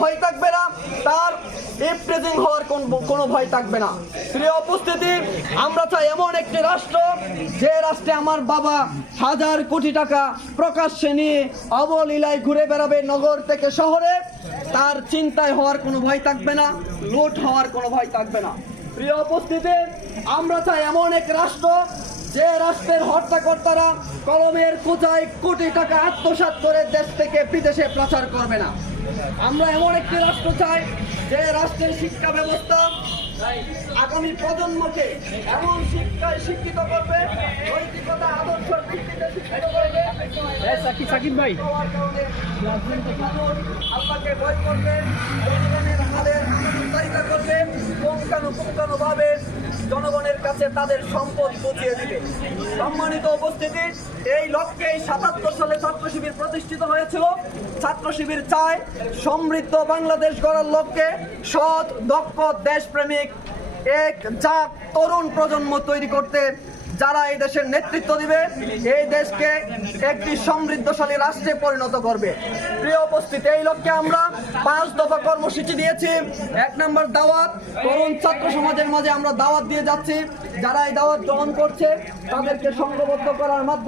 ভয় থাকবে না, তার ইফপ্রেজিং হওয়ার কোনো ভয় থাকবে না। প্রিয় উপস্থিতি, আমরা চাই এমন একটি রাষ্ট্র যে রাষ্ট্রে আমার বাবা হাজার কোটি টাকা প্রকাশ্যে নিয়ে অবলীলায় ঘুরে বেড়াবে নগর থেকে শহরে, তার চিন্তায় হওয়ার কোনো ভয় থাকবে না, লুট হওয়ার কোনো ভয় থাকবে না। প্রিয় উপস্থিতি, আমরা চাই এমন এক রাষ্ট্র যে রাষ্ট্রের হত্যাকর্তারা কলমের কোচায় কোটি টাকা আত্মসাৎ করে দেশ থেকে বিদেশে প্রচার করবে না। আমরা এমন একটি রাষ্ট্র চাই যে রাষ্ট্রের শিক্ষা ব্যবস্থা আগামী প্রজন্মকে এমন শিক্ষায় শিক্ষিত করবে, নৈতিকতা আদর্শ ভিত্তিতে শিক্ষিত করবে, সাকিব ভাই আল্লাহকে ভয় করবে, জীবনের হালের আনন্দদায়িতা করবে, পুঙ্খানুপুঙ্খানুভাবে জনগণের কাছে তাদের সম্পদ পৌঁছিয়ে দিবে। সম্মানিত উপস্থিতি, এই লক্ষ্যে ৭৭ সালে ছাত্র শিবির প্রতিষ্ঠিত হয়েছিল। ছাত্র শিবির চায় সমৃদ্ধ বাংলাদেশ গড়ার লক্ষ্যে সৎ, দক্ষ, দেশপ্রেমিক এক জাত তরুণ প্রজন্ম তৈরি করতে, যারা এই দেশের নেতৃত্ব দিবে, এই দেশকে একটি সমৃদ্ধশালী রাষ্ট্রে পরিণত করবে। প্রিয় উপস্থিতি, এই লক্ষ্যে আমরা 5 দফা কর্মসূচি দিয়েছি। 1 নম্বর দাওয়াত, তরুণ ছাত্র সমাজের মাঝে আমরা দাওয়াত দিয়ে যাচ্ছি। যারা এই দাওয়াত গ্রহণ করছে তাদেরকে সংঘবদ্ধ করার মাধ্যমে